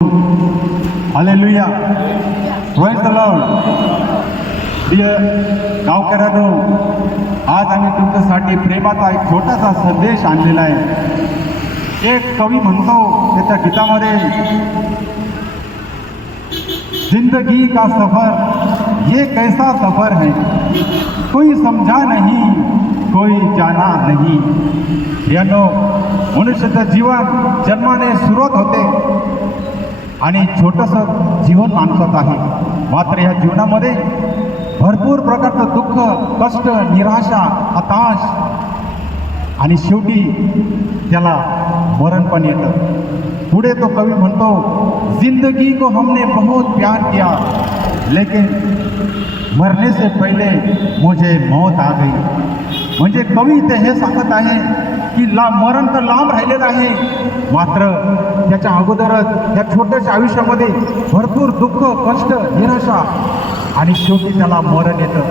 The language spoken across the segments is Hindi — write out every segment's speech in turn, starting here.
Hallelujah, praise the Lord. प्रिय गावकऱ्यांनो, आज आम्ही तुमच्यासाठी प्रेमाचा एक छोटासा संदेश आणलेला आहे. एक कवी म्हणतो त्याच्या गीतामध्ये, जिंदगी का सफर ये कैसा सफर है, कोई समझा नहीं कोई जाना नहीं. यानो, मनुष्याचं जीवन जन्माने सुरुवात होते आणि छोटंसं जीवन माणसाचं आहे. मात्र या जीवनामध्ये भरपूर प्रकारचं दुःख, कष्ट, निराशा, हताश आणि शेवटी त्याला मरण पण येतं. पुढे तो कवी म्हणतो, जिंदगी को हमने बहुत प्यार किया लेकिन मरने से पहले मुझे मौत आ गई. म्हणजे कवी ते हे सांगत आहे की मरण तर लांब राहिलेलं आहे, मात्र त्याच्या अगोदरच या छोट्याशा आयुष्यामध्ये भरपूर दुःख, कष्ट, निराशा आणि शेवटी त्याला मरण येतं.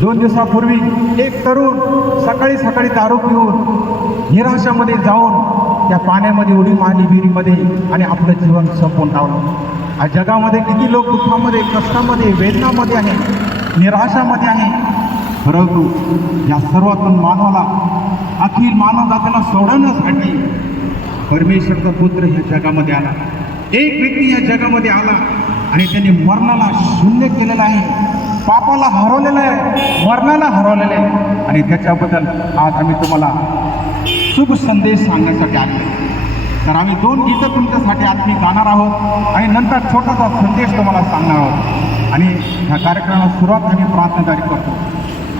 2 दिवसापूर्वी एक तरुण सकाळी सकाळी दारू पिऊन निराशामध्ये जाऊन त्या पाण्यामध्ये उडी मारली, विहिरीमध्ये, आणि आपलं जीवन संपवून टाकलं. आज जगामध्ये किती लोक दुःखामध्ये, कष्टामध्ये, वेदनामध्ये आहे, निराशामध्ये आहे. परंतु या सर्वातून मानवाला, अखिल मानव जातीला सोडवण्यासाठी परमेश्वरचा पुत्र ह्या जगामध्ये आला. एक व्यक्ती या जगामध्ये आला आणि त्यांनी मरणाला शून्य केलेलं आहे, पापाला हरवलेलं आहे, मरणाला हरवलेलं आहे. आणि त्याच्याबद्दल आज आम्ही तुम्हाला शुभ संदेश सांगण्यासाठी आले. तर आम्ही 2 गीतं तुमच्यासाठी आज मी गाणार आहोत आणि नंतर छोटासा संदेश तुम्हाला सांगणार आहोत. आणि ह्या कार्यक्रमाला सुरुवात आम्ही प्रार्थनाद्वारे करतो.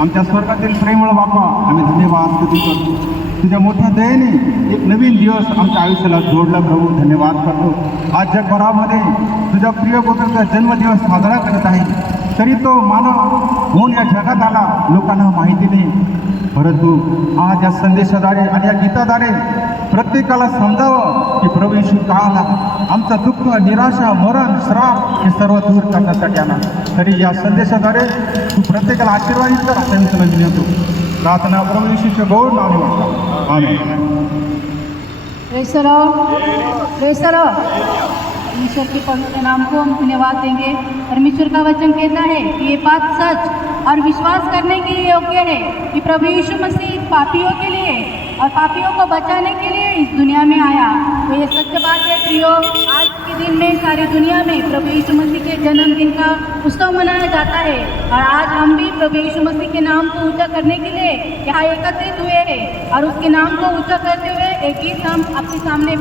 आमच्या स्वर्गातील प्रेमळ बापा, आम्ही धन्यवाद स्तुती करतो. तुझ्या मोठ्या दयेने एक नवीन दिवस आमच्या आयुष्याला जोडला प्रभू, धन्यवाद करतो. आज जगभरामध्ये तुझ्या प्रिय पुत्राचा जन्मदिवस साजरा करत आहे, तरी तो मानव होऊन या जगात आला, लोकांना माहिती नाही. परंतु आज या संदेशाद्वारे आणि या गीताद्वारे प्रत्येकाला समजावं की प्रभू येशू का आला, आमचं दुःख, निराशा, मरण, श्राप हे सर्व दूर करण्यासाठी आला. तरी या संदेशाद्वारे तू प्रत्येकाला आशीर्वादित कर असं मी तुला विनंतो. प्रार्थना प्रभू येशूच्या गोड नावाने मागतो. Amen. Praise the Lord, praise the Lord. ईश्वर के पवित्र नाम को हम धन्यवाद देंगे. परमेश्वर का वचन कहता है कि ये बात सच और विश्वास करने के योग्य है कि प्रभु यीशु मसीह पापियों के लिए और पापियों को बचाने के लिए इस दुनिया में आया. तो ये सत्य बात है प्रियो. आज के दिन में सारी दुनिया में प्रभु यीशु मसीह के जन्मदिन का उत्सव मनाया जाता है, और आज हम भी प्रभु यीशु मसीह के नाम को ऊंचा करने के लिए यहाँ एकत्रित हुए हैं. और उसके नाम को ऊंचा करते हुए एक गीत हम आपके सामने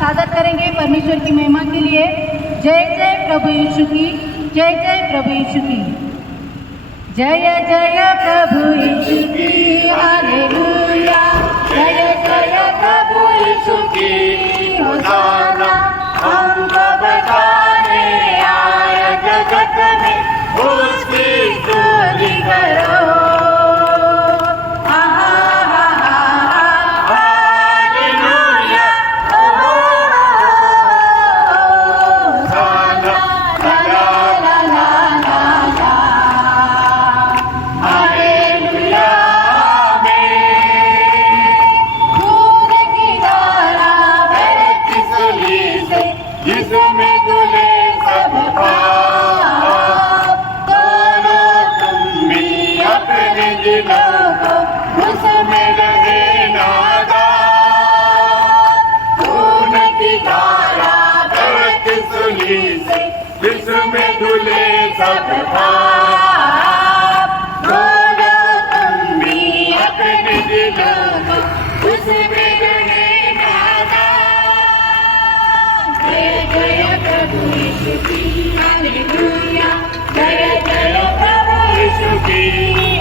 सादर करेंगे परमेश्वर की महिमा के लिए. जय जय प्रभु यीशु की, जय जय प्रभु यीशु की, जय जय प्रभु यीशु की, हालेलुया. जय जय प्रभु यीशु की, होशाना. हमको बचाने आया जगत में, उसकी स्तुति करो. विश्व में धुले सब पाप, बोलो तुम भी अपने दिलों को उसमें रहे नादान. जय जय प्रभु यीशु की, हालेलुया. जय जय प्रभु यीशु की,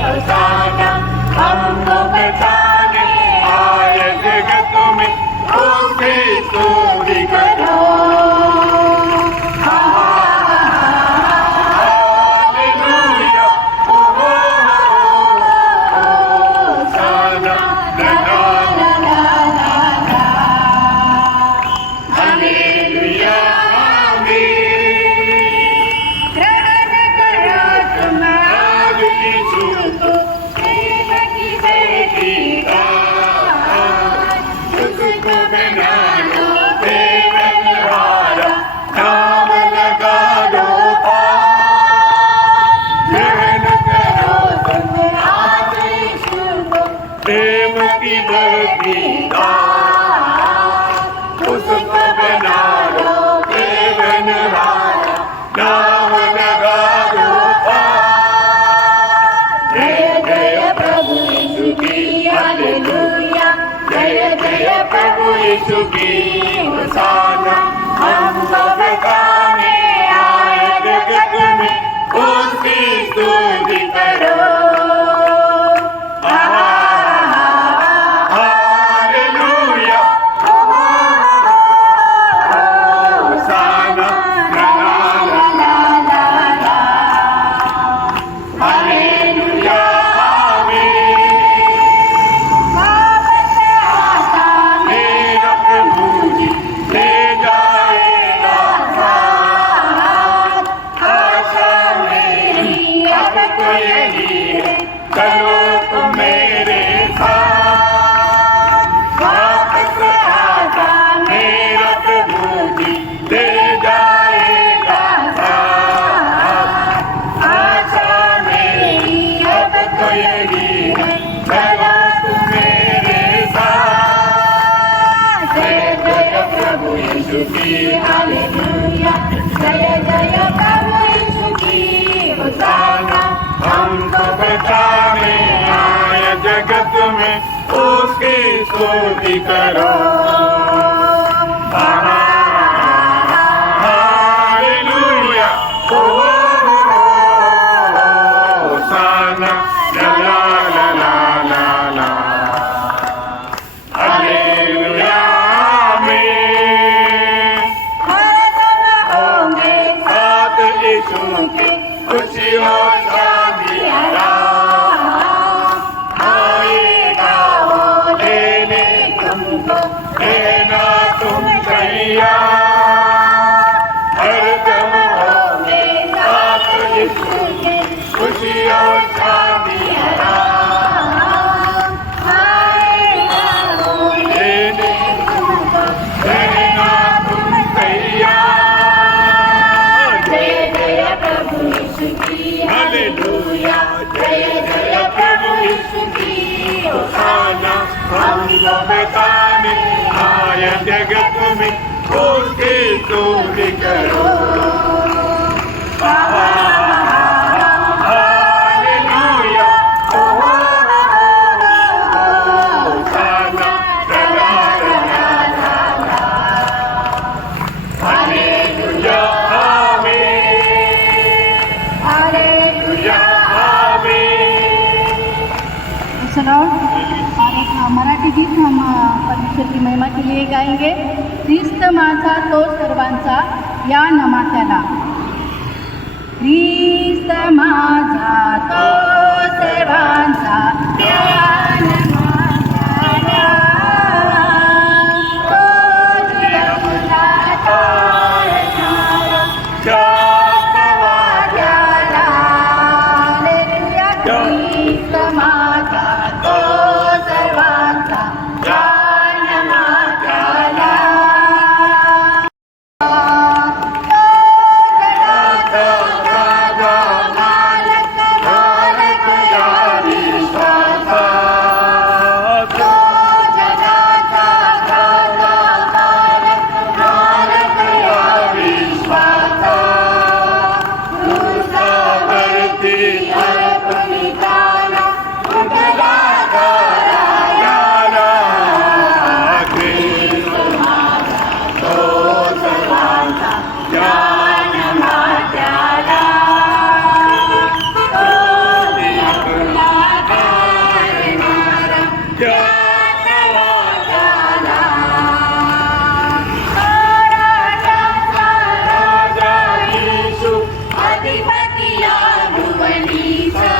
होशाना. हमको बचाने आए जगत में, उसकी स्तुति करो. गगन हालेलुया जय जय प्रभु यीशु की होशाना हमको बचाने आए जगत में उसकी स्तुति करो हालेलुया होशाना ला ला ला ला ला ला हालेलुया आमीन होंगे साथ यीशु की खुशी और शांति आएगा वो लेने तुमको लेना तुम तैयार हरदम होंगे साथ यीशु की खुशी और शांति लेने तुमको लेना तुम तैयार जय जय प्रभु यीशु की हालेलुया जय जय प्रभु यीशु की होशाना हमको बचाने आए जगत में उसकी स्तुति करो हालेलुया होशाना ला ला ला ला ला हालेलुया आमीन हालेलुया आमीन चलो और एक मराठी गीत हम परमेश्वर की महिमा के लिए गाएंगे ख्रिस्त माझा तो सर्वांचा या नमात्याला ख्रिस्त माझा तो सर्वांचा या नमात्याला तो जीवनाचा तारणारा जास्त वाट्याला हालेलुया ख्रिस्त माझा तो सर्वांचा या नमात्याला तो जगाचा राजा मालक मालक या विश्वाचा तो जगाचा राजा मालक मालक या विश्वाचा वरती अर्पणिकाला उठला याला ख्रिस्त तो सर्वांचा ज्ञान मात्याला तो आपला करणारा ज्ञान मात्याला राजाचा राजा येशू अधिपती या भुवनीचा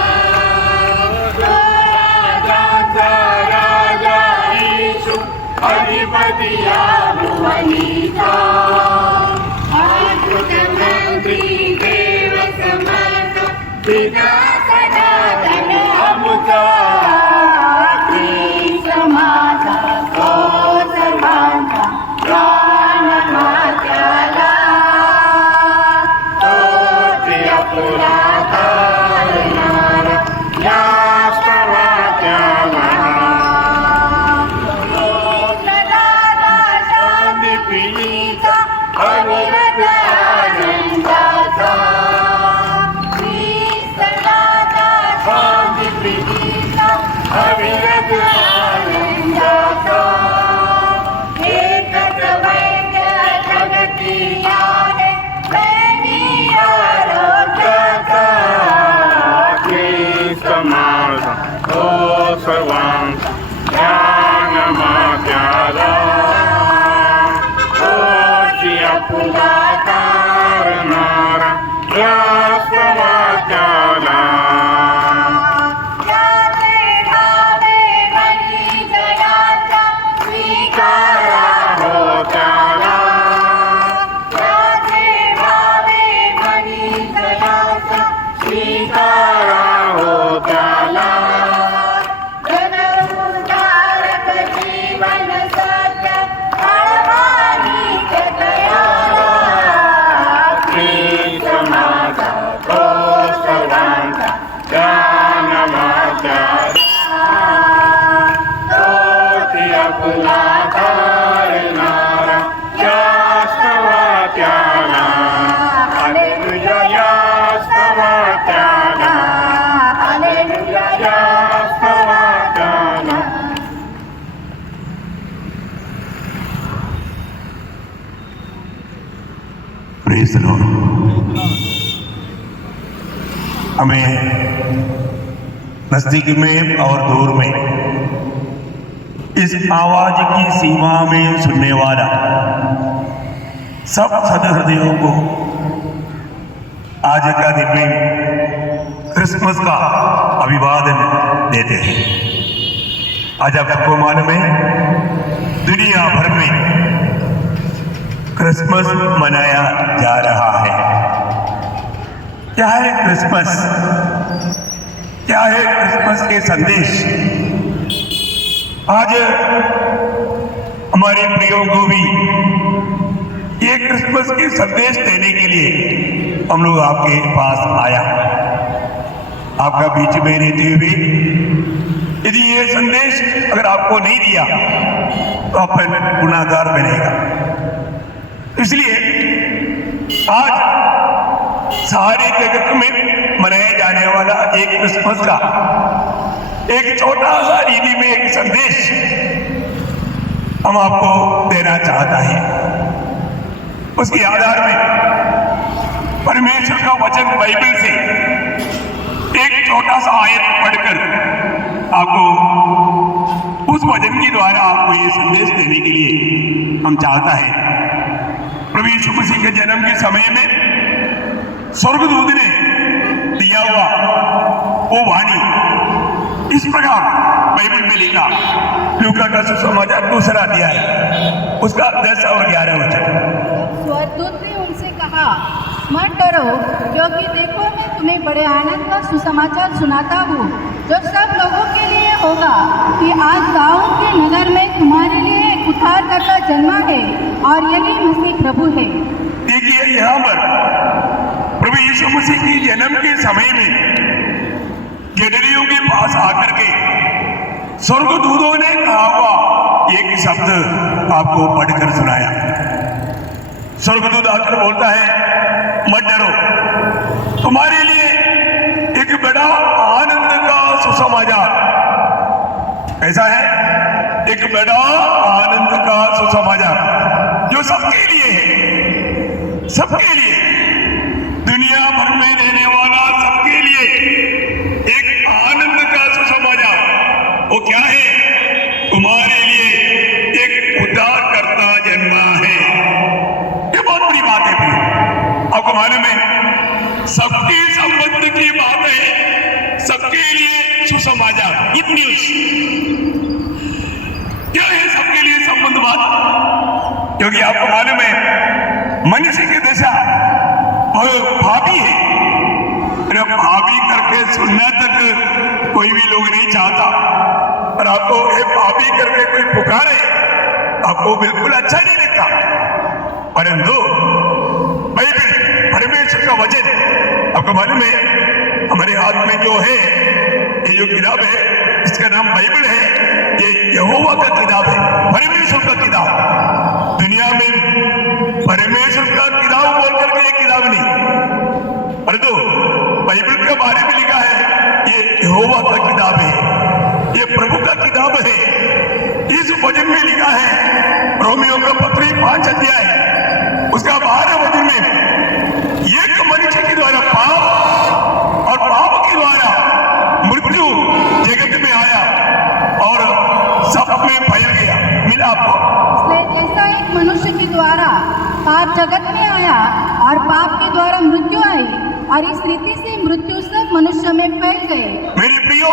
तो राजाचा राजा येशू अधिपती या भुवनीचा अद्भुत मंत्री देव समर्थ पिता सनातन आमचा ख्रिस्त माझा तो सर्वांचा प्राण मात्याला तो आपला करणारा जास्त वाट्याला शांती पिढीचा अविरत आनंदाचा ख्रिस्ताचा शांती पिढीचा अविरत आनंदाचा एकच वैद्य जगती आहे प्रेमी आरोग्याचा ख्रिस्त माझा तो सर्वांचा ज्ञान मात्याला तोची आपुला तारणारा जास्त वाट्याला ज्याचे भावे मनी जयाचा स्वीकारा हो त्याला ज्याचे भावे मनी जयाचा स्वीकारा हो त्याला जनउद्धारक जीवन सत्य आळवानीच दयाला ख्रिस्त माझा तो सर्वांचा प्रेज़ द लॉर्ड। हमें नजदीक में और दूर में इस आवाज की सीमा में सुनने वाला सब सदस्यों को आज का दिन में क्रिसमस का अभिवादन देते हैं। आज आपको मालूम है दुनिया भर में क्रिसमस मनाया जा रहा है। क्या है क्रिसमस? क्या है क्रिसमस के संदेश? आज हमारे प्रियों को भी ये क्रिसमस के संदेश देने के लिए हम लोग आपके पास आया। आपका बीच में रहते हुए यदि ये संदेश अगर आपको नहीं दिया तो आप गुनाहगार बनेगा। इसलिए आज सारे जगत में मनाया जाने वाला एक क्रिसमस का एक छोटा सा रीति में एक संदेश हम आपको देना चाहता है। उसके आधार में परमेश्वर का वचन बाइबल से एक छोटा सा आयत पढ़कर आपको उस वचन के द्वारा आपको ये संदेश देने के लिए हम चाहता है। प्रभु यीशु मसीह के जन्म के समय में स्वर्गदूत ने दिया हुआ वो वाणी इस प्रकार बाइबल में लिखा। लूका का सुसमाचार 2 अध्याय उसका 10 और 11 वचन। स्वर्गदूत ने उनसे कहा, मत डरो, क्योंकि देखो मैं तुम्हें बड़े आनंद का सुसमाचार सुनाता हूँ जो सब लोगों के लिए होगा कि आज दाऊद के नगर में तुम्हारे लिए एक उद्धारकर्ता जन्मा है और यही मसीह प्रभु है। देखिए यहाँ पर प्रभु यीशु मसीह की जन्म के समय में गदरियों के पास आकर के स्वर्गदूतों ने कहा हुआ एक शब्द आपको पढ़कर सुनाया। स्वर्गदूत आकर बोलता है, मत डरो, तुम्हारे लिए एक बड़ा आनंद का सुसमाचार। ऐसा है, एक बड़ा आनंद का सुसमाचार जो सबके लिए है, सबके लिए, दुनिया भर में रहने वाला सबके लिए एक आनंद का सुसमाचार। वो क्या है? तुम्हारे लिए एक उद्धारकर्ता जन्मा है। ये बहुत बड़ी बात है फिर। आपको मालूम है सबके संबंध की बात है, सबके लिए सुसमाचार, गुड न्यूज। क्या है सबके लिए संबंध बात? क्योंकि आपको मालूम है मनुष्य की दशा वो भाभी है। अरे भाभी करके सुनना तक कोई भी लोग नहीं चाहता, और आपको ये भाभी करके कोई पुकारे आपको बिल्कुल अच्छा नहीं लगता। परंतु बाइबल परमेश्वर का वचन आपको मालूम है हमारे हाथ में जो है, ये जो किताब है इसका नाम बाइबल है। ये यहोवा का किताब है, परमेश्वर का किताब। दुनिया में परमेश्वर का किताब बोल करके ये किताब नहीं, परंतु बाइबल के बारे में लिखा है ये यहोवा का किताब है, ये प्रभु का किताब है। इस वचन में लिखा है रोमियो का पत्री 5 अध्याय उसका 12 वचन में, एक मनुष्य के द्वारा पाप और पाप के द्वारा मृत्यु जगत में आया और सब में फैल गया। मिला आपको? इसलिए जैसा एक मनुष्य के द्वारा पाप जगत में आया और पाप के द्वारा मृत्यु आई, और इस रीति से मृत्यु सब मनुष्य में फैल गए। मेरे प्रियो,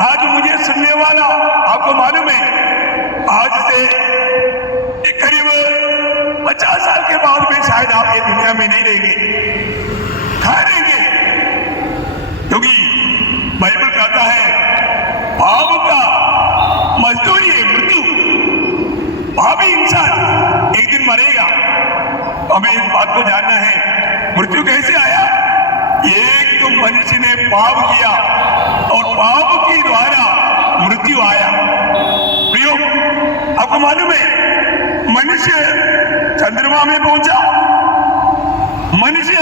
आज मुझे सुनने वाला आपको मालूम है आज से करीब 50 साल के बाद में शायद आप ये दुनिया में नहीं रहेंगे, खा रहेंगे, क्योंकि बाइबल कहता है पाप का मजदूरी है मृत्यु। पापी इंसान एक दिन मरेगा। हमें इस बात को जानना है मृत्यु कैसे आया। एक तो मनुष्य ने पाप किया और पाप के द्वारा मृत्यु आया। प्रियो, आपको मालूम है मनुष्य चंद्रमा में पहुंचा, मनुष्य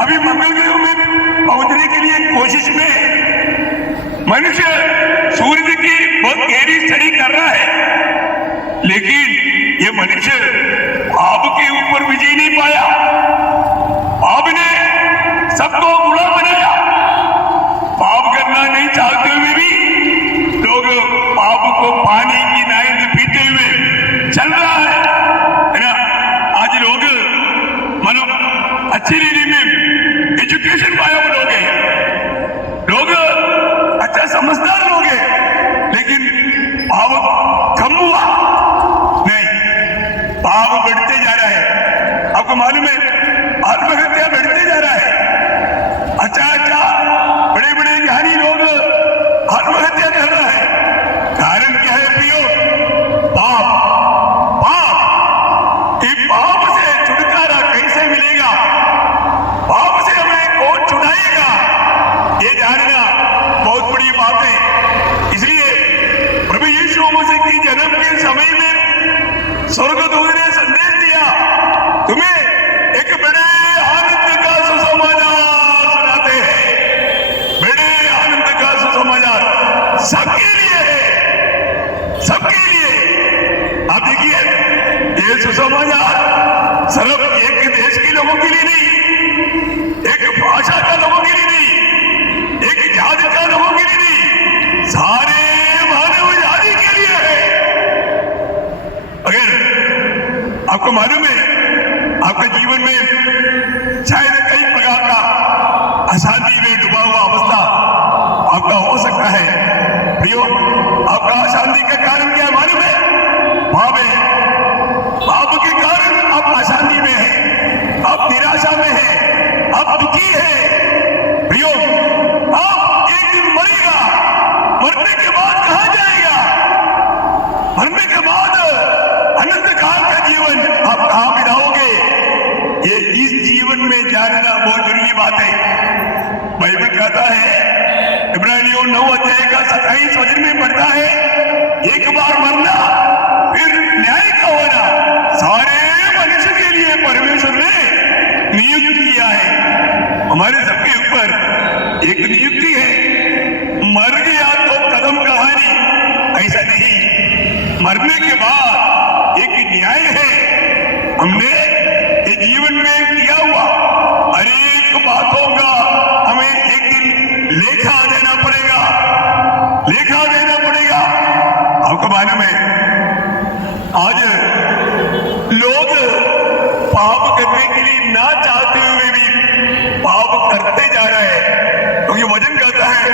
अभी मंगल ग्रह में पहुंचने के लिए कोशिश में है, मनुष्य सूर्य की बहुत गहरी स्टडी कर रहा है, लेकिन ये मनुष्य पाप के ऊपर विजय नहीं पाया। सबको गुलाम बनाया। पाप करना नहीं चाहते हुए भी लोग पाप को पानी की नाई से पीते हुए चल रहा है ना। आज लोग मानो अच्छी रीति में एजुकेशन पाया वो लोग हैं, लोग अच्छा समझदार लोग हैं, लेकिन पाप कम हुआ नहीं, पाप बढ़ते जा रहा है। आपको मालूम है आत्महत्या बढ़ते जा रहा है। अच्छा बड़े बड़े ज्ञानी लोग आत्महत्या कर रहा है। कारण क्या है प्रियो? पाप। पाप, ये पाप से छुटकारा कैसे मिलेगा, पाप से हमें कौन छुड़ाएगा, ये जानना बहुत बड़ी बात है। इसलिए प्रभु यीशु मसीह की जन्म के समय में स्वर्गदूत ने संदेश दिया, तुम्हें एक बड़े आनंद का सुसमाचार सुनाते हैं। बड़े आनंद का सुसमाचार सबके लिए है, सबके लिए। आप देखिए ये सुसमाचार सिर्फ एक देश के लोगों के लिए नहीं, एक भाषा का लोगों के लिए नहीं, एक जाति का लोगों के लिए नहीं, सारे मानव जाति के लिए है। अगर आपको मालूम है आपके जीवन में शायद कई प्रकार का अशांति में डूबा हुआ अवस्था आपका हो सकता है। प्रियो, आपका अशांति का कारण क्या मालूम है? पाप है। पाप के कारण आप अशांति में हैं, आप निराशा में हैं, आप दुखी हैं। प्रियो, आप एक दिन मरेगा, मरने के बाद कहां जाएगा? मरने के बाद अनंत काल का जीवन आप कहां बिताओगे? ये इस जीवन में जानना बहुत जरूरी बात है। बाइबल कहता है, इब्रानियों 9 अध्याय का 27 वचन में पढ़ता है, एक बार मरना फिर न्याय का होना सारे मनुष्य के लिए परमेश्वर ने नियुक्त किया है। हमारे सबके ऊपर एक नियुक्ति है। मर गया तो कदम कहानी, ऐसा नहीं। मरने के बाद एक न्याय है। हमने ये जीवन में किया हुआ अनेक बातों का हमें एक दिन लेखा देना पड़ेगा, लेखा देना पड़ेगा। आपको मालूम है आज लोग पाप करने के लिए ना चाहते हुए भी पाप करते जा रहे हैं, क्योंकि तो वचन कहता है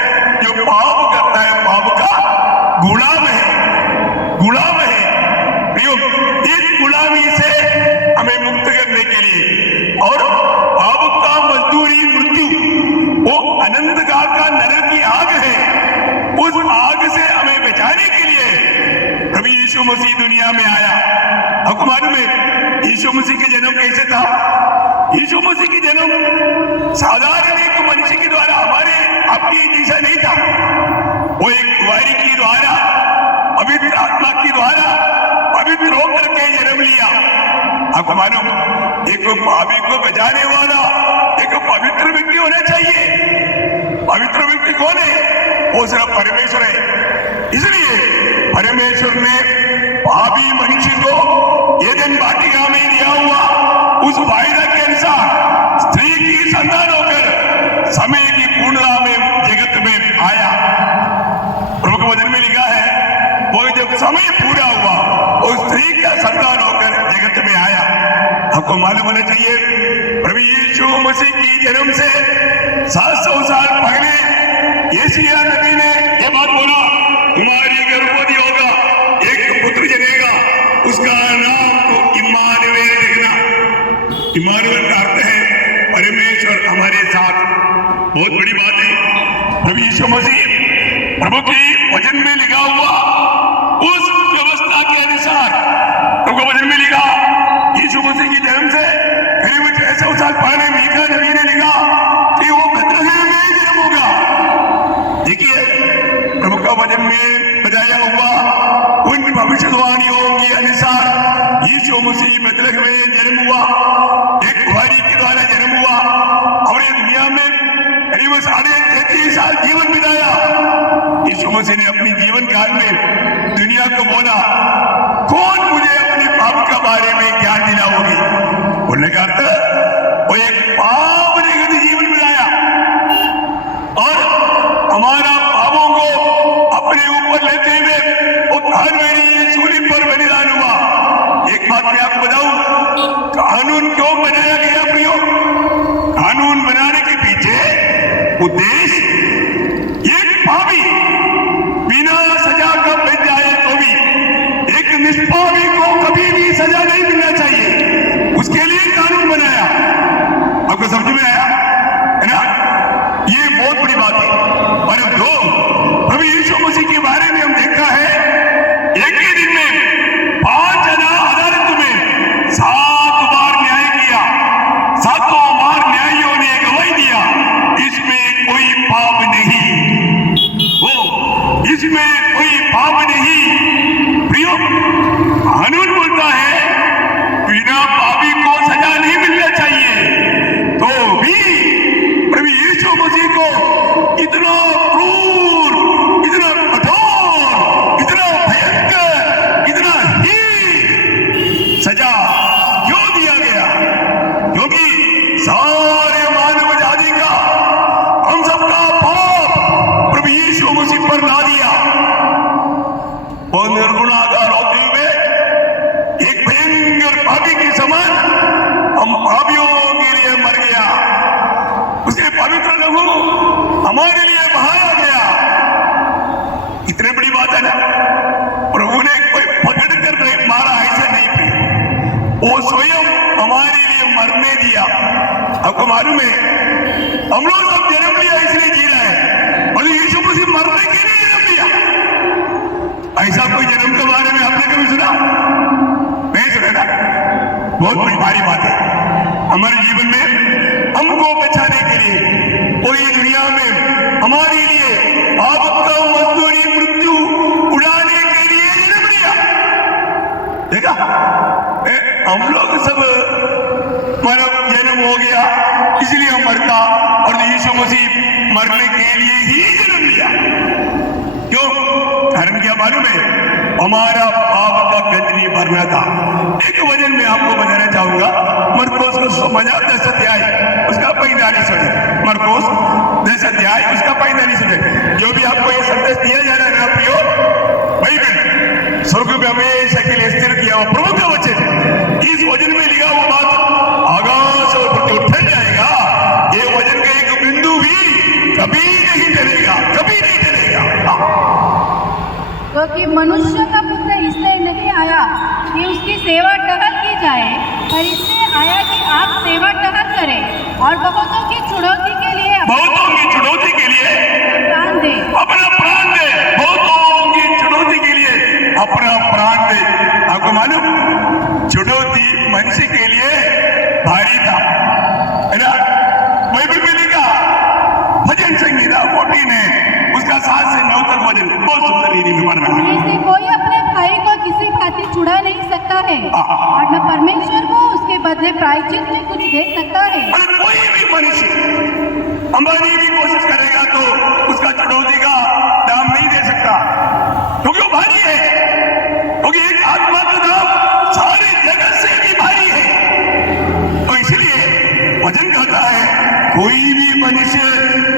जो पाप करता है पाप का गुलाम है, गुलाम है। इस गुलामी से हमें मुक्त करने के लिए और पाप का मजदूरी मृत्यु, वो अनंत काल का नरक की आग है, उस आग से हमें बचाने के लिए प्रभु यीशु मसीह दुनिया में आया। आपको मालूम है यीशु मसीह के जन्म कैसे था? यीशु मसीह की जन्म साधारण एक मनुष्य के द्वारा हमारे आपकी जैसा नहीं था। वो एक कुंवारी के द्वारा, पवित्र आत्मा के द्वारा पवित्र होकर के जन्म लिया। आपको मालूम एक पापी को बचाने वाला एक पवित्र व्यक्ति होना चाहिए। पवित्र व्यक्ति कौन है? वो सिर्फ परमेश्वर है। इसलिए परमेश्वर ने पापी मनुष्य को एदेन वाटिका में दिया हुआ उस वायदा के अनुसार स्त्री की संतान होकर समय की पूर्णता में जगत में आया। प्रभु के वचन में लिखा है वो जब समय पूरा हुआ वो स्त्री का संतान होकर जगत में आया। आपको मालूम होना चाहिए प्रभु यीशु मसीह की जन्म से 700 साल पहले यशायाह नबी ने यह बात बोला, तुम्हारी गर्भवती होगा, एक पुत्र जनेगा, उसका नाम तो इम्मानुएल रखना। इम्मानुएल का अर्थ है परमेश्वर हमारे साथ। बहुत बड़ी बात है। प्रभु यीशु मसीह प्रभु की वचन में लिखा हुआ उस व्यवस्था के अनुसार, प्रभु के वचन में लिखा यीशु मसीह की जन्म से करीब 600 साल पहले मीका नबी ने लिखा कि वो बेथलेहम में ही जन्म होगा। देखिए प्रभु का वचन में बताया हुआ उन भविष्यवाणियों के अनुसार यीशु मसीह बेथलेहम में जन्म हुआ, एक कुंवारी के द्वारा जन्म हुआ और ये दुनिया में करीब 33.5 साल जीवन बिताया। यीशु मसीह ने अपनी जीवन काल में दुनिया को बोला, कौन मुझे अपने पाप के बारे में ज्ञान दिलाओगे? बोलने का अर्थ वो एक पाप रहित जीवन बिताया, बनाया गया प्रियो? कानून बनाने के पीछे उद्देश्य एक पापी बिना सजा का बच जाए तो भी एक निष्पापी को कभी भी सजा नहीं मिलना चाहिए, उसके लिए कानून बनाया। आपको समझ में आया है ना? ये बहुत बड़ी बात है। और जो प्रभु यीशु मसीह के बारे में हम देखा है, एक ही दिन में 5 अदालत में 7 बार न्याय किया, 7 बार न्यायियों ने गवाही दिया, इसमें कोई पाप नहीं, वो इसमें कोई पाप नहीं। प्रियो, कानून बोलता है बिना पापी को सजा नहीं मिलना चाहिए, तो भी प्रभु यीशु मसीह को इतना क्रूर, इतना कठोर, इतना भयंकर, इतना ही सजा क्यों दिया गया? क्योंकि सारे मानव जाति का, हम सबका पाप प्रभु यीशु मसीह पर ला दिया। और निर्गुणाकार होते हुए एक भयंकर पापी के समान हम पापियों के लिए मर गया, उसके पवित्र लहू हमारे लिए बहाया गया। इतनी बड़ी बात है ना? प्रभु ने कोई पकड़ कर नहीं मारा, ऐसा नहीं भी, वो स्वयं हमारे लिए मरने दिया। आपको मालूम है, हम लोग सब जन्म लिया इसलिए जी रहे हैं, और यीशु मसीह मरने के लिए जन्म लिया। ऐसा कोई जन्म के बारे में आपने कभी सुना? नहीं सुना ना? बहुत बड़ी भारी बात है। हमारे जीवन में हमको बचाने के लिए पूरी दुनिया में हमारे लिए आपका मजदूरी मृत्यु उड़ाने के लिए जन्म लिया। देखा, हम लोग सब मानव जन्म हो गया इसलिए हम मरता, और यीशु मसीह मरने के लिए ही जन्म लिया। क्यों? कारण क्या मालूम है? हमारा पाप का गंदगी भरना था। एक वजन में आपको बताना चाहूंगा, मरकोस को समझा 10 अध्याय उसका 45 वचन, मरकोस 10 अध्याय उसका 45 वचन। जो भी आपको ये संदेश दिया जा रहा है ना प्रियो, बाइबल स्वर्ग में हमेशा के लिए स्थिर किया हुआ प्रभु का वचन, इस वचन में लिखा हुआ बात आकाश और पृथ्वी उठ जाएगा। ये वचन का एक बिंदु भी कभी नहीं टलेगा, कभी नहीं टलेगा। क्योंकि मनुष्य का पुत्र इसलिए नहीं आया कि उसकी सेवा टहल की जाए, पर इसलिए आया कि आप सेवा टहल करें और बहुतों की चुनौती के लिए प्राण दे, अपना प्राण दे, बहुतों की चुनौती के लिए अपना प्राण दे। आपको मालूम, चुनौती मनुष्य के लिए भारी था, है ना? बाइबल में लिखा, भजन संहिता 14 है, उसका 7 से 9 तक वचन बहुत सुंदर रीति में पढ़ना है। इससे कोई अपने भाई को किसी भांति छुड़ा नहीं सकता है, और न परमेश्वर को उसके बदले प्रायश्चित में कुछ दे सकता है। कोई भी मनुष्य अंबानी भी कोशिश करेगा तो उसका चुनौती का दाम नहीं दे सकता, क्योंकि वो भारी है, क्योंकि एक आत्मा का दाम सारे जगत से भी भारी है। तो इसलिए वचन कहता है कोई भी मनुष्य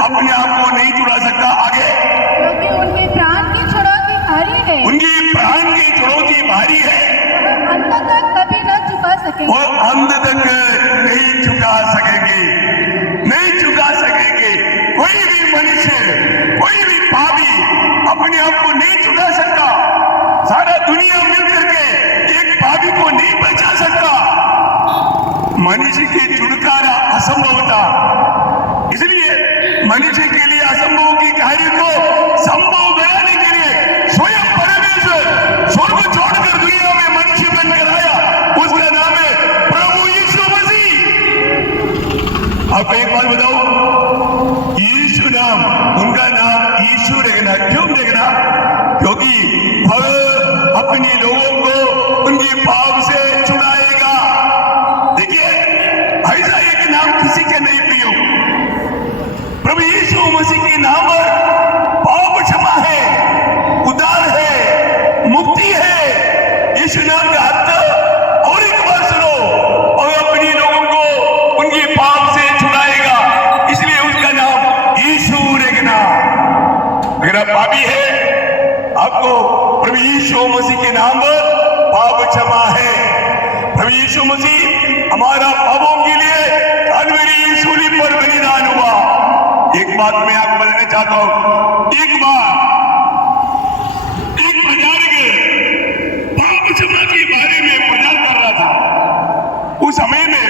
अपने आप को नहीं छुड़ा सकता आगे, क्योंकि उनके प्राण की चुनौती भारी है, उनकी प्राण की चुनौती भारी है, अंत तक कभी न चुका सकेंगे, वो अंत तक नहीं चुका सकेंगे, नहीं चुका सकेंगे। कोई भी मनुष्य, कोई भी पापी अपने आप को नहीं छुड़ा सकता, सारा दुनिया मिल करके एक पापी को नहीं बचा सकता। मनुष्य की छुटकारा असंभव था, इसलिए मनुष्य के लिए असंभव की कार्य को संभव बनाने के लिए स्वयं परमेश्वर स्वर्ग छोड़कर दुनिया में मनुष्य बनकर आया, उसका नाम है प्रभु यीशु मसीह। आपको एक बात बताओ, यीशु नाम, उनका नाम यीशु रखना क्यों रखना? क्योंकि वह अपने लोगों को उनकी पाप से छुड़ाएगा। देखिए, ऐसा एक नाम किसी के नहीं प्रियो, प्रभु यीशु मसीह के नाम पर पाप क्षमा है, उद्धार है, मुक्ति है। यीशु नाम का अर्थ और एक बार सुनो, और अपने लोगों को उनके पाप से छुड़ाएगा, इसलिए उसका नाम यीशु रखना। अगर आप पापी है, आपको प्रभु यीशु मसीह के नाम पर पाप क्षमा है। प्रभु यीशु मसीह हमारा पापों की पर बलिदान हुआ। एक बात मैं आपको बताना चाहता हूं, एक बार एक प्रचारक पाप क्षमा के बारे में प्रचार कर रहा था। उस समय में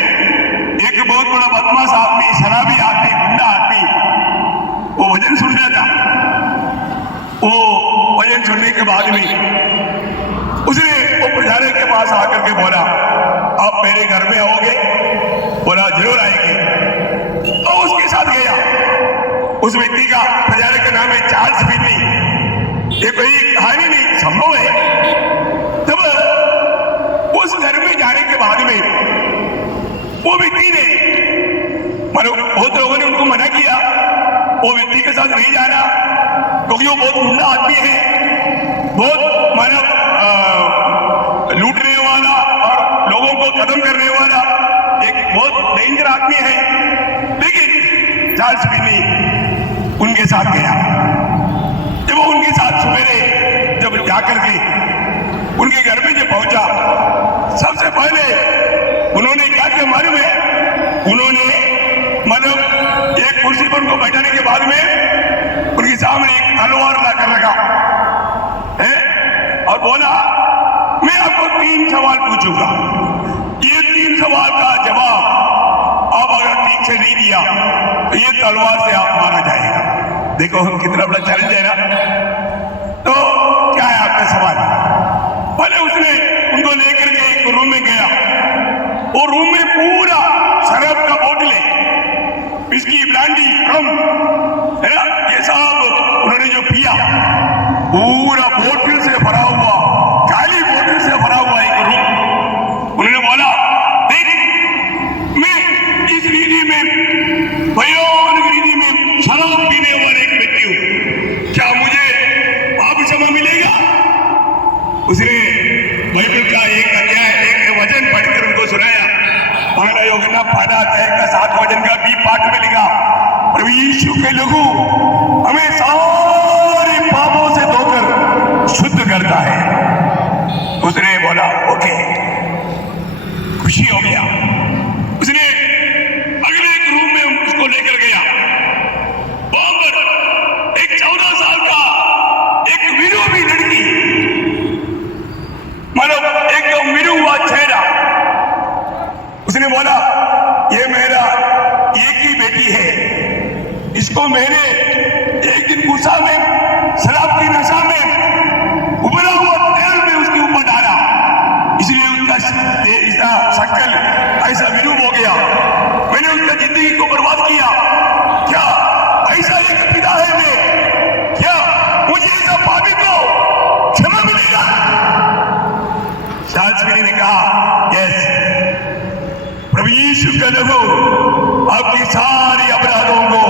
एक बहुत बड़ा बदमाश आदमी, शराबी आदमी, गुंडा आदमी वो वचन सुन रहा था। वो वचन सुनने के बाद में उसने वो प्रचारक के पास आकर के बोला, आप मेरे घर में आओगे? बोला जरूर आएंगे। तो उसके साथ गया। उस व्यक्ति का, प्रचारक का नाम है चार्ल्स फिन्नी। ये कोई कहानी नहीं, संभव है। तब उस घर में जाने के बाद में वो व्यक्ति ने, बहुत लोगों ने उनको मना किया वो व्यक्ति के साथ नहीं जाना, क्योंकि वो बहुत गुंडा आदमी है, बहुत मानव लूटने वाला और लोगों को खत्म करने वाला एक बहुत डेंजर आदमी है। लेकिन चार्ल्स फिन्नी उनके साथ गया। जब वो उनके साथ सवेरे जब जाकर के उनके घर में जब पहुंचा, सबसे पहले उन्होंने क्या किया मालूम है? उन्होंने मतलब एक कुर्सी पर उनको बैठाने के बाद में उनके सामने एक तलवार लाकर रखा है और बोला, मैं आपको 3 सवाल पूछूंगा। ये 3 सवाल का जवाब आप अगर ठीक से नहीं दिया तो ये तलवार से आप मारा जाएगा। देखो कितना बड़ा चैलेंज है ना। तो क्या है आपका सवाल? पहले उसने उनको लेकर के एक रूम में गया। वो रूम में पूरा शराब का बोतल है, विस्की, ब्रांडी, रम, है ना, ये सब उन्होंने जो पिया, पूरा बोतल से भरा हुआ, काली बोतल से भरा हुआ एक रूम। उन्होंने बोला, देख मैं इस रीति में, भयानक रीति में शराब पीने वाला एक व्यक्ति हूं, क्या मुझे पाप क्षमा मिलेगा? उसने बाइबल का एक अध्याय, एक वचन पढ़कर उनको सुनाया। पहला यूहन्ना पाना अध्याय का 7 वचन का भी पाठ में लिखा, प्रभु यीशु के लहू हमें सारे पापों से धोकर शुद्ध करता है। उसने बोला ओके, खुशी हो गया। उसने अगले एक रूम में उसको लेकर गया। वहां पर एक 14 साल का एक विधवा लड़की, मतलब एकदम विधवा हुआ चेहरा। उसने बोला, ये मेरा एक ही बेटी है, इसको मैंने एक दिन गुस्सा में, शराब की नशा में, उबला हुआ तेल में उसके ऊपर डाला, इसलिए उसका शक्ल ऐसा विरूप हो गया। मैंने उसका जिंदगी को बर्बाद किया। क्या ऐसा एक पिता है मैं? क्या मुझे ऐसा पापी को क्षमा मिलेगा? चार्ल्स फिन्नी ने कहा, यस, प्रभु यीशु का लहू आपकी सारी अपराधों को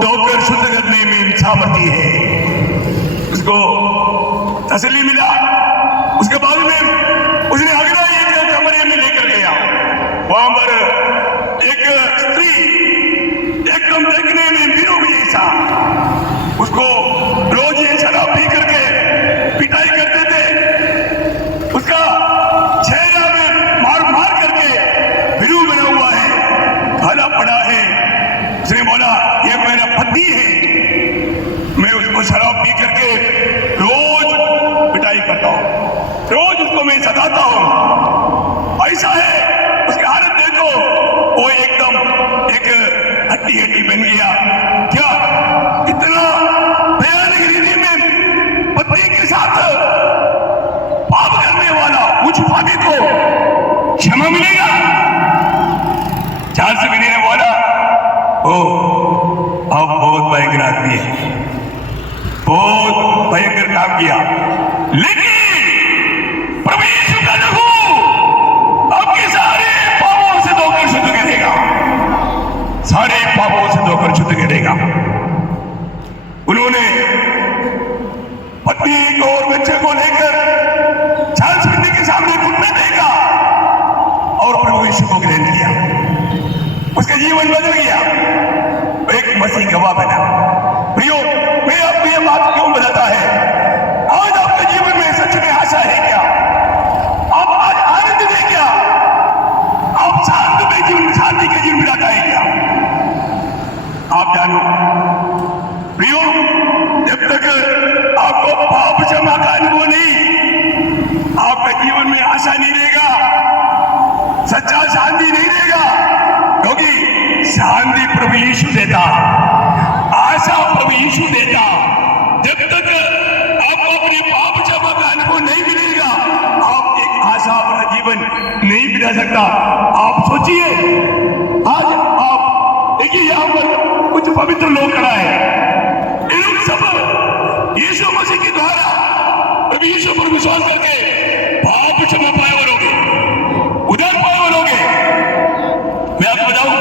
धोकर शुद्ध करने में सामर्थ्य है। उसको तसल्ली मिला। उसके बाद में उसने अगला एक कमरे में लेकर गया। वहां पर एक स्त्री एकदम देखने में विरूप जैसा, उसको रोज ये शराब पी करके पिटाई करते थे। उसका चेहरा में मार मार करके विरूप बना हुआ है, खाना पड़ा है। उसने बोला, ये मेरा पति है, मैं उसको शराब पी करके रोज पिटाई करता हूं, रोज उसको मैं सताता हूं। ऐसा है उसकी हालत देखो, वो एकदम एक हड्डी हड्डी बन गया। क्या इतना भयानक रीति में पत्नी के साथ पाप करने वाला मुझ पापी को क्षमा मिलेगा? चार्ल्स फिन्नी ने बोला, ओ आप बहुत भयंकर आदमी है, बहुत भयंकर काम किया, लेकिन प्रभु यीशु का लहू आपके सारे पापों से धोकर शुद्ध करेगा, सारे पापों से धोकर शुद्ध करेगा। उन्होंने पत्नी को और बच्चे को लेकर चार्ल्स फिन्नी के सामने घुटने टेका और प्रभु यीशु को ग्रहण किया। उसका जीवन बदल गया, एक मसीह गवाह बना। प्रियो, मैं आपको यह बात क्यों बताता है? आज आपके जीवन में सच में आशा है क्या? आप आज आनंद में क्या? आप शांत में जीवन, शांति के जीवन बिताता है क्या? देता, आशा प्रभु यीशु देता। जब तक आपको अपने पाप क्षमा का अनुभव नहीं मिलेगा, आप एक आशा भरा जीवन नहीं बिता सकता। आप सोचिए, आज आप देखिए यहाँ पर कुछ पवित्र लोग खड़ा है, ये लोग सब यीशु मसीह के द्वारा प्रभु यीशु पर विश्वास करके पाप क्षमा पाए और होगे, उद्धार पाए और होगे। मैं आपको बताऊं,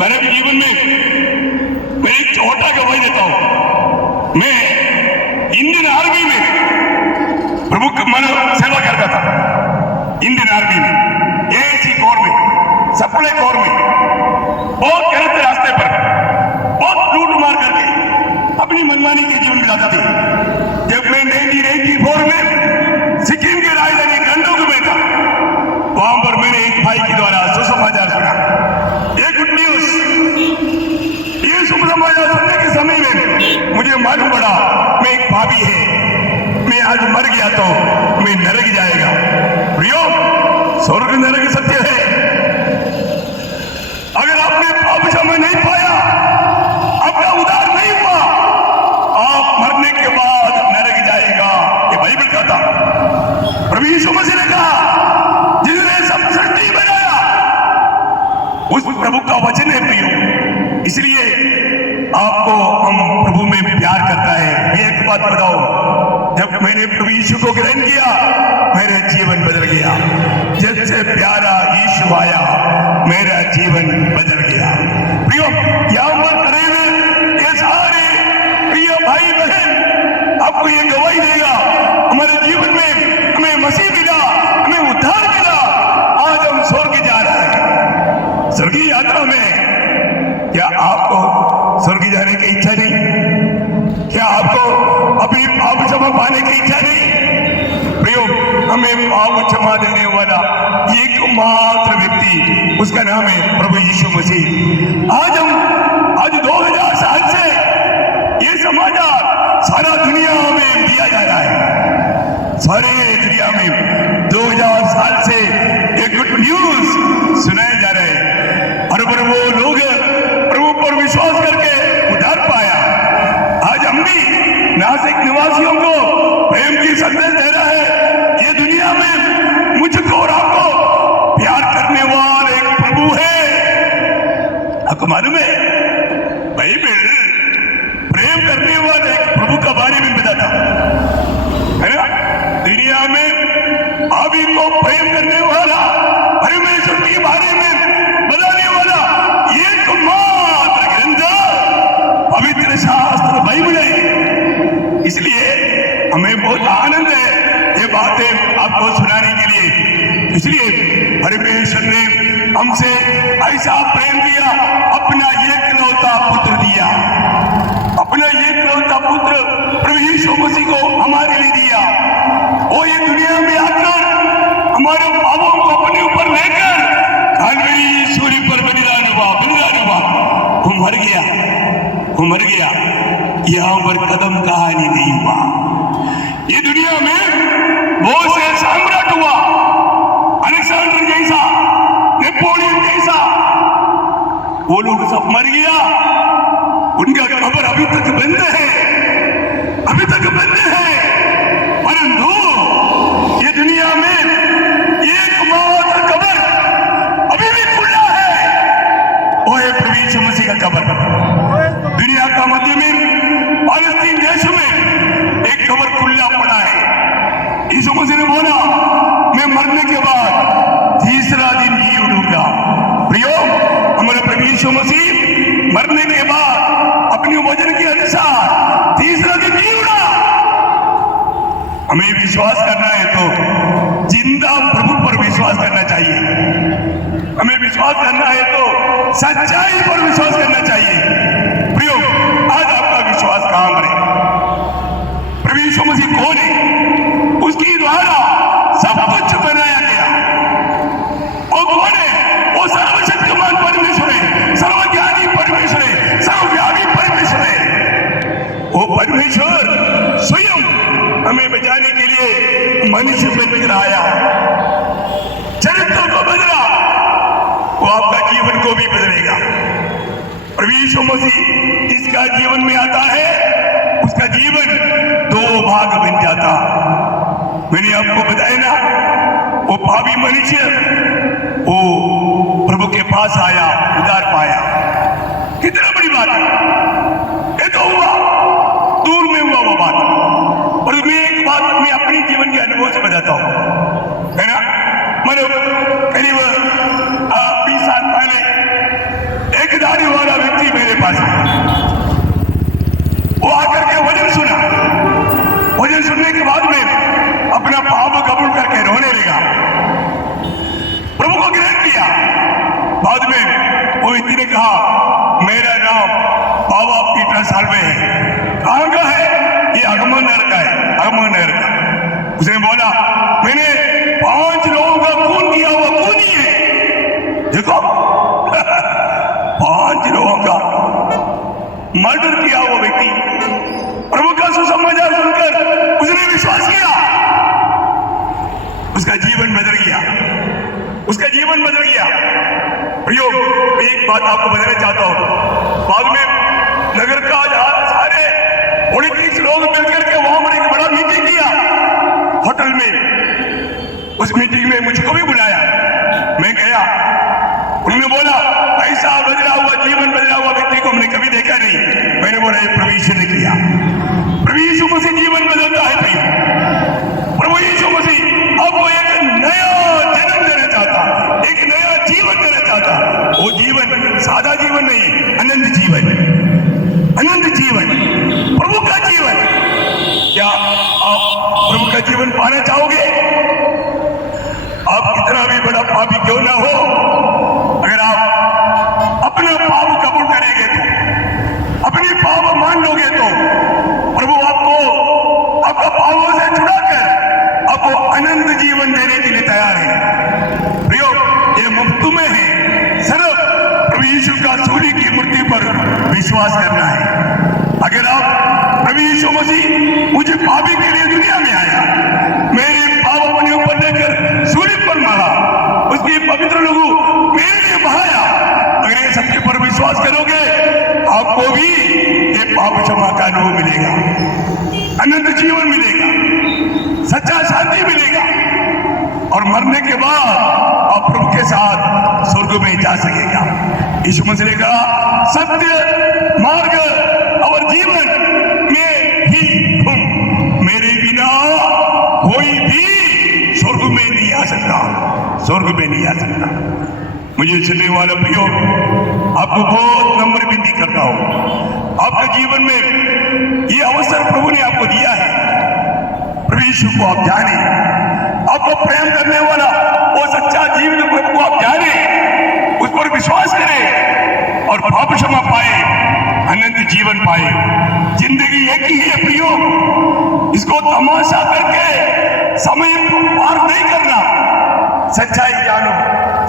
मैंने भी जीवन में मैं एक छोटा गवाही देता हूं। मैं इंडियन आर्मी में प्रभु मानव सेवा करता था। इंडियन आर्मी में, एएसी कोर में, सप्लाई कोर में, बहुत गलत रास्ते पर बहुत लूट मार करके अपनी मनमानी के जीवन बिताता थी। जब मैं 1984 में सिक्किम के राजधानी गंडोक में था, वहां पर मैंने एक भाई के द्वारा सुसमाचार सुना। ये गुड न्यूज, ये सुसमाचार सुनने के समय में मुझे मालूम पड़ा मैं एक भाभी है, मैं आज मर गया तो मैं नरक जाएगा। प्रियो, स्वर्ग नरक सत्य है। अगर आपने पाप क्षमा नहीं पाया, आपका उद्धार नहीं हुआ, आप मरने के बाद नरक जाएगा। ये बाइबल कहता, प्रभु यीशु मसीह ने कहा, जिसने सब सृष्टि बनाया उस प्रभु का वचन है प्रियो। इसलिए आपको हम प्रभु में प्यार करता है। एक बात बताओ, जब मैंने प्रभु यीशु को ग्रहण किया, मेरा जीवन बदल गया। जब से प्यारा यीशु आया, मेरा जीवन बदल गया। प्रियो, यहाँ पर खड़े हुए ये सारे प्रिय भाई बहन आपको ये गवाही देगा, हमारे जीवन में हमें मसीह मिला, हमें उद्धार मिला, आज हम स्वर्ग जा रहे हैं। स्वर्गीय यात्रा में क्या आपको स्वर्ग जाने की इच्छा नहीं? क्या आपको अपनी पाप क्षमा पाने की इच्छा नहीं? प्रियो, हमें पाप क्षमा देने वाला एकमात्र व्यक्ति, उसका नाम है प्रभु यीशु मसीह। आज 2000 साल से ये समाचार सारा दुनिया में दिया जा रहा है। सारे दुनिया में 2000 साल से ये गुड न्यूज सुनाए जा रहे हैं। और वो लोग प्रभु पर विश्वास करके उद्धार पाया। आज हम भी नासिक निवासियों को प्रेम की संदेश दे रहा है। ये दुनिया में मुझको और आपको प्यार करने वाला एक प्रभु है। आपको मालूम है, बाइबल प्रेम करने वाले एक प्रभु का बारे में बताता है ना। दुनिया में भाभी को प्रेम करने वाला, परमेश्वर के बारे में बताने वाला एकमात्र ग्रंथ पवित्र शास्त्र बाइबल है। इसलिए हमें बहुत आनंद है ये बातें आपको सुनाने के लिए। इसलिए परमेश्वर ने हमसे ऐसा प्रेम किया, अपना एकलौता पुत्र दिया। अपना एकलौता पुत्र प्रभु यीशु मसीह को हमारे लिए दिया। वो ये दुनिया में आकर हमारे पापों को अपने ऊपर लेकर कालवरी सूर्य पर बलिदान हुआ। वो मर गया, वो मर गया। यहाँ पर कदम कहानी नहीं हुआ। ये दुनिया में बहुत से सम्राट हुआ, अलेक्जेंडर जैसा, नेपोलियन जैसा, वो लोग सब मर गया। उनका कब्र अभी तक बंद है, अभी तक बंद है। परंतु ये दुनिया में एकमात्र कब्र अभी भी खुला है, वो है प्रभु यीशु मसीह का कब्र। दुनिया का मध्य में फालस्तीन देश में एक कब्र खुला पड़ा है। यीशु मसीह ने बोला, मैं मरने के बाद तीसरा दिन जी उठूंगा। प्रियो, हमारे प्रभु यीशु मसीह मरने के बाद अपने वचन के अनुसार तीसरा दिन जी उठा। हमें विश्वास करना है तो जिंदा प्रभु पर विश्वास करना चाहिए। हमें विश्वास करना है तो सच्चाई पर विश्वास करना चाहिए। प्रियो, आज आपका विश्वास कहां पर है? प्रभु यीशु मसीह कौन है? उसके द्वारा सब कुछ बनाया गया। वो कौन है? वो सर्वशक्तिमान परमेश्वर है, सर्वज्ञानी परमेश्वर है, सर्वव्यापी परमेश्वर है। वो परमेश्वर स्वयं हमें बचाने के लिए मनुष्य बनकर आया, चरित्र को बदला। वो आपका जीवन को भी बदलेगा। प्रभु यीशु मसीह इसका जीवन में आता है, उसका जीवन दो भाग बन जाता। मैंने आपको बताया ना, वो पापी मनुष्य वो प्रभु के पास आया, उद्धार पाया। कितना बड़ी बात है, ये तो हुआ, दूर में हुआ वो बात। और मैं एक बात मैं अपनी जीवन के अनुभव से बताता हूँ, है ना। मतलब करीब 20 साल पहले एक दाढ़ी वाला व्यक्ति मेरे पास आया। वो आकर के वचन सुना, वचन सुनने के बाद में अपना पाप कबूल करके रोने लगा, प्रभु को ग्रहण किया। बाद में वो व्यक्ति ने कहा, मेरा नाम बाबा पीटर साल्वे है। कहाँ का है? ये अगमनगर का है, अगमनगर का। उसने बोला, मैंने 5 लोगों का खून किया हुआ खूनी है। देखो 5 लोगों का मर्डर किया हुआ व्यक्ति प्रभु का सुसमाचार सुनकर उसने विश्वास किया, उसका जीवन बदल गया, उसका जीवन बदल गया। प्रियो, एक बात आपको बताना चाहता हूं। बाद में नगर का सारे पॉलिटिक्स लोग मिलकर के वहां पर एक बड़ा मीटिंग किया होटल में। उस मीटिंग में मुझको भी बुलाया, मैं गया। उन्होंने बोला, ऐसा बदला हुआ जीवन बदला हुआ व्यक्ति को हमने कभी देखा नहीं। मैंने बोला, ये प्रभु यीशु ने किया। प्रभु यीशु मसीह जीवन बदलता है। प्रियो, प्रभु यीशु मसीह आपको एक नया जन्म देना चाहता, एक नया जीवन देना चाहता। वो जीवन सादा जीवन नहीं, अनंत जीवन, अनंत जीवन, प्रभु का जीवन। क्या आप प्रभु का जीवन पाना चाहोगे? आप कितना भी बड़ा पापी क्यों ना हो, अगर आप अपना पाप कबूल करेंगे तो, अपने पाप मान लोगे तो प्रभु आपको आपका पापों से छुड़ाकर आपको अनंत जीवन देने के लिए तैयार है। प्रियो, ये मुफ्त में है, सिर्फ प्रभु यीशु का सूली की मूर्ति पर विश्वास करना है। अगर आप प्रभु यीशु मसीह मुझे पापी के लिए दुनिया में आया, मेरे पाप अपने ऊपर लेकर सूली पर मारा, उसकी पवित्र लहू मेरे लिए बहाया, अगर ये सत्य पर विश्वास करोगे, आपको भी ये पाप क्षमा का अनुभव मिलेगा, अनंत जीवन मिलेगा, सच्चा शांति मिलेगा, और मरने के बाद आप प्रभु के साथ स्वर्ग में जा सकेगा। यीशु मसीह ने कहा, सत्य मार्ग और जीवन में ही हूं, मेरे बिना कोई भी स्वर्ग में नहीं आ सकता, स्वर्ग में नहीं आ सकता। मुझे सुनने वाला प्रियो, आपको बहुत नम्र विनती करता हूं, आपके जीवन में ये अवसर प्रभु ने आपको दिया है। प्रभु यीशु को आप जाने, आपको प्रेम करने वाला वो सच्चा जीवन प्रभु को आप जाने, उस पर विश्वास करें और पाप क्षमा पाए, अनंत जीवन पाए। जिंदगी एक ही है प्रियो, इसको तमाशा करके समय पार नहीं करना। सच्चाई जानो,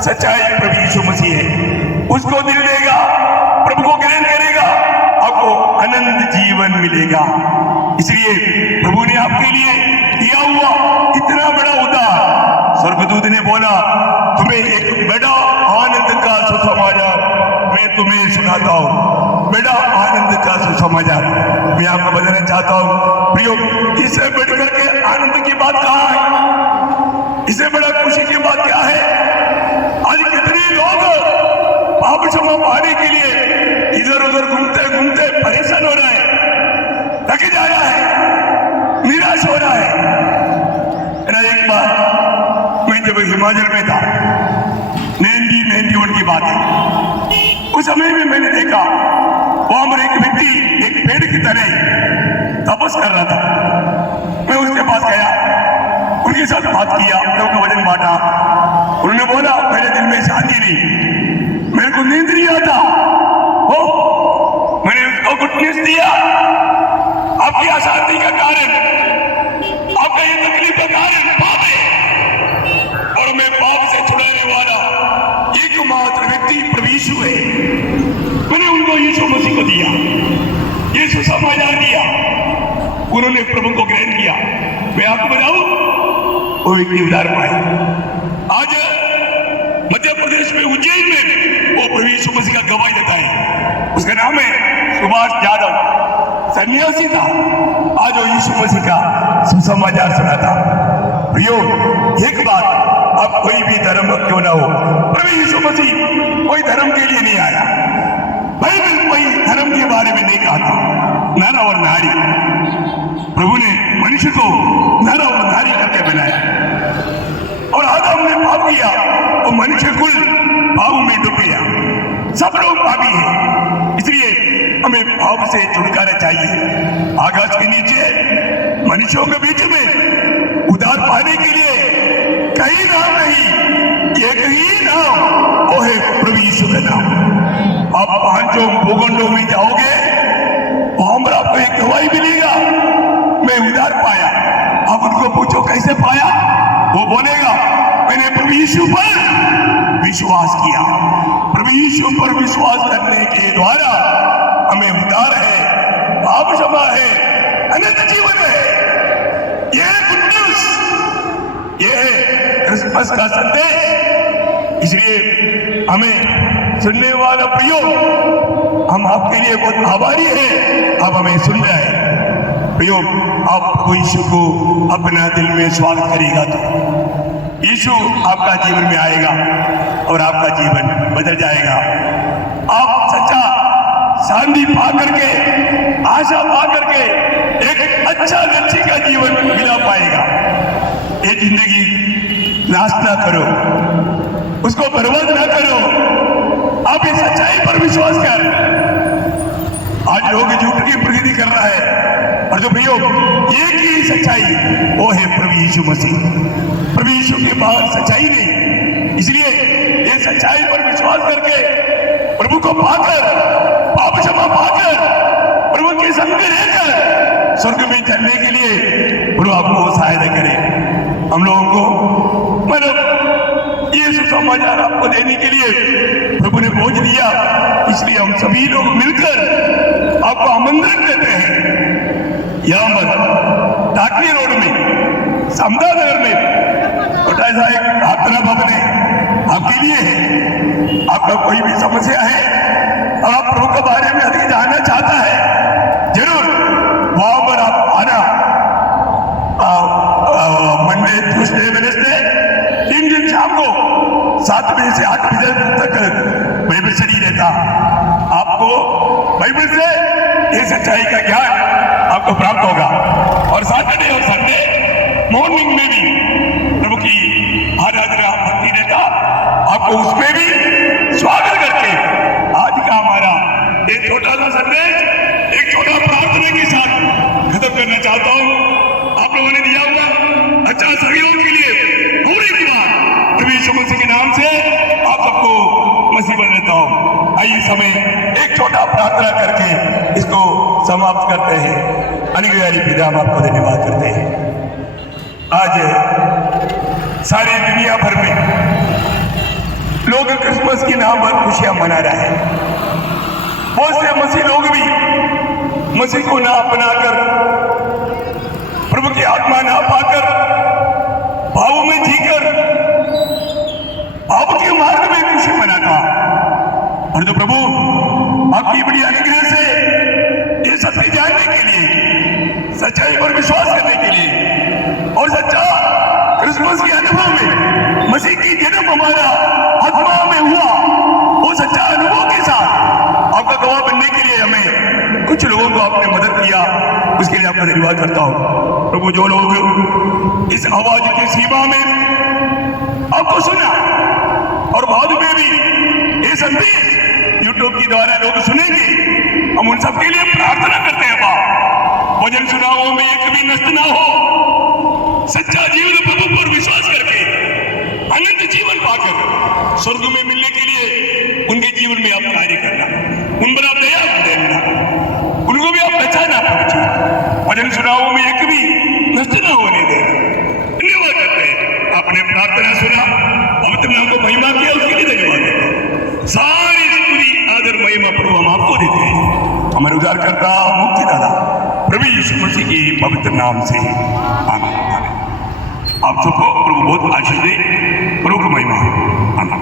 सच्चाई प्रभु यीशु मसीह है, उसको दिल देगा, प्रभु को ग्रहण करेगा, आपको अनंत जीवन मिलेगा। इसलिए प्रभु ने आपके लिए दिया हुआ इतना बड़ा उद्धार, स्वर्गदूत ने बोला, तुम्हें एक बड़ा आनंद का सुसमाचार मैं तुम्हें सुनाता हूं, बड़ा आनंद का सुसमाचार मैं आपको बताना चाहता हूं। प्रियो, इससे बढ़कर के आनंद की बात कहाँ है? इससे बड़ा खुशी की बात क्या है? आज कितने लोग पाप क्षमा पाने के लिए इधर उधर घूमते घूमते परेशान हो रहे हैं, थक जा रहा है, निराश हो रहा है। एक बार मैं जब हिमाचल में था, 1991 की बात है, उस समय में मैंने देखा वहां पर एक व्यक्ति एक पेड़ की तरह तपस कर रहा था। मैं उसके पास गया, उनके साथ बात किया, उनका वजन बांटा। उन्होंने बोला, मेरे दिल में शांति नहीं, मेरे को नींद नहीं आता। मैंने उसको गुड न्यूज दिया, आपकी अशांति का कारण, आपका ये तकलीफ का कारण पाप है, और मैं पाप से छुड़ाने वाला एकमात्र व्यक्ति प्रभु यीशु है। मैंने उनको यीशु मसीह को दिया, यीशु समाचार दिया, उन्होंने प्रभु को ग्रहण किया। मैं आपको बताऊं, वो व्यक्ति उद्धार पाए। आज मध्य प्रदेश में उज्जैन में वो प्रभु यीशु मसीह का गवाही देता है। नाम है सुभाष यादव, सन्यासी था। आज वो यीशु मसीह का सुसमाचार सुनाता। प्रियो, एक बात, अब कोई भी धर्म क्यों ना हो, प्रभु यीशु मसीह कोई धर्म के लिए नहीं आया। बाइबल कोई धर्म के बारे में नहीं कहा था। नर और नारी, प्रभु ने मनुष्य को नर और नारी करके बनाया। और आदम ने पाप किया और मनुष्य कुल पाप में डूब गया। सब लोग पापी हैं, इसलिए हमें पाप से छुटकारा चाहिए। आकाश के नीचे मनुष्यों के बीच में उद्धार पाने के लिए कई नाम नहीं, एक ही नाम, वो है प्रभु यीशु का नाम। आप पांचों भूखंडों में जाओगे, वहां पर आपको एक गवाही मिलेगा, मैं उद्धार पाया। आप उनको पूछो कैसे पाया, वो बोलेगा मैंने प्रभु यीशु पर विश्वास किया। प्रभु यीशु पर विश्वास करने के द्वारा हमें उद्धार है, पाप क्षमा है, अनंत जीवन है। ये गुड न्यूज, ये है क्रिसमस का संदेश। इसलिए हमें सुनने वाला प्रियो, हम आपके लिए बहुत आभारी हैं, आप हमें सुन रहे हैं। प्रियो, आप प्रभु यीशु को अपना दिल में स्वागत करेगा तो यीशु आपका जीवन में आएगा और आपका जीवन बदल जाएगा। आप सच्चा शांति पा करके, आशा पा करके एक अच्छा लक्ष्य का जीवन मिला पाएगा। ये जिंदगी नाश ना करो, उसको बर्बाद ना करो। आप इस सच्चाई पर विश्वास कर। आज लोग झूठ की प्रगति कर रहा है, और जो भैया एक ही सच्चाई, वो है प्रभु यीशु मसीह। प्रभु यीशु के बाहर सच्चाई नहीं। इसलिए ये सच्चाई पर विश्वास करके प्रभु को पाकर, पाप क्षमा पाकर, प्रभु के संग में रहकर स्वर्ग में चलने के लिए प्रभु आपको सहायता करे। हम लोगों को मतलब ये सुसमाचार आपको देने के लिए प्रभु ने बोझ दिया। इसलिए हम सभी लोग मिलकर आपको आमंत्रण देते हैं। यहाँ पर टाकली रोड में, समदा नगर में छोटा सा एक प्रार्थना भवन है, आपके लिए है। आपका कोई भी समस्या है और आप प्रभु के बारे में अधिक जानना चाहता है, जरूर वहां पर आप आना। मंडे, ट्यूसडे, वेडनेसडे 3 दिन शाम को 7 बजे से 8 बजे तक बाइबल स्टडी रहता। आपको बाइबल से ये सच्चाई का ज्ञान आपको प्राप्त होगा। और सैटरडे और संडे मॉर्निंग में भी प्रभु की आराधना भक्ति रहता। आपको उसमें भी स्वागत करके आज का हमारा एक छोटा सा संदेश, एक छोटा प्रार्थना के साथ खत्म करना चाहता हूँ। आप लोगों ने दिया हुआ अच्छा सहयोग के लिए पूरी बात प्रभु यीशु मसीह के नाम से आप सबको मसीह बन लेता हूँ। आइए समय एक छोटा प्रार्थना करके इसको समाप्त करते हैं। अनिवार्य पिता, हम आपको धन्यवाद करते हैं। आज सारी दुनिया भर में लोग क्रिसमस के नाम पर खुशियां मना रहे हैं। बहुत से मसीह लोग भी मसीह को ना अपनाकर, प्रभु की आत्मा ना पाकर, भाव में जीकर भाव के मार्ग में खुशी मनाता। और जो प्रभु आपकी बड़ी अनुग्रह से ये सत्य जानने के लिए, सच्चाई पर विश्वास करने के लिए और सच्चा क्रिसमस के अनुभव में मसीह की जन्म हमारा आत्मा में हुआ, वो सच्चा अनुभव के साथ आपका गवाह बनने के लिए हमें कुछ लोगों को आपने मदद किया, उसके लिए आपका धन्यवाद करता हूँ। प्रभु, जो लोग इस आवाज की सीमा में आपको सुना और बाद में भी ये संदेश यूट्यूब के द्वारा लोग सुनेंगे, हम उन सबके लिए प्रार्थना करते हैं। बाप, भजन सुनाओ में एक भी नष्ट ना हो, सच्चा जीवन प्रभु पर विश्वास करके अनंत जीवन पाकर स्वर्ग में मिलने के लिए उनके जीवन में आप कार्य करना, उन पर आप दया देना, उनको भी आप बचाना। भजन सुनाओ में एक भी नष्ट न होने देना। धन्यवाद करते हैं, आपने प्रार्थना सुना, पवित्र नाम को महिमा किया, उसके लिए धन्यवाद देते हैं। सारी पूरी आदर महिमा प्रभु हम आपको देते हैं। हमारे उद्धार करता मुक्तिदाता प्रभु यीशु मसीह के पवित्र नाम से आमीन। आप सबको प्रभु बहुत आशीष दे, प्रभु को महिमा। आमीन।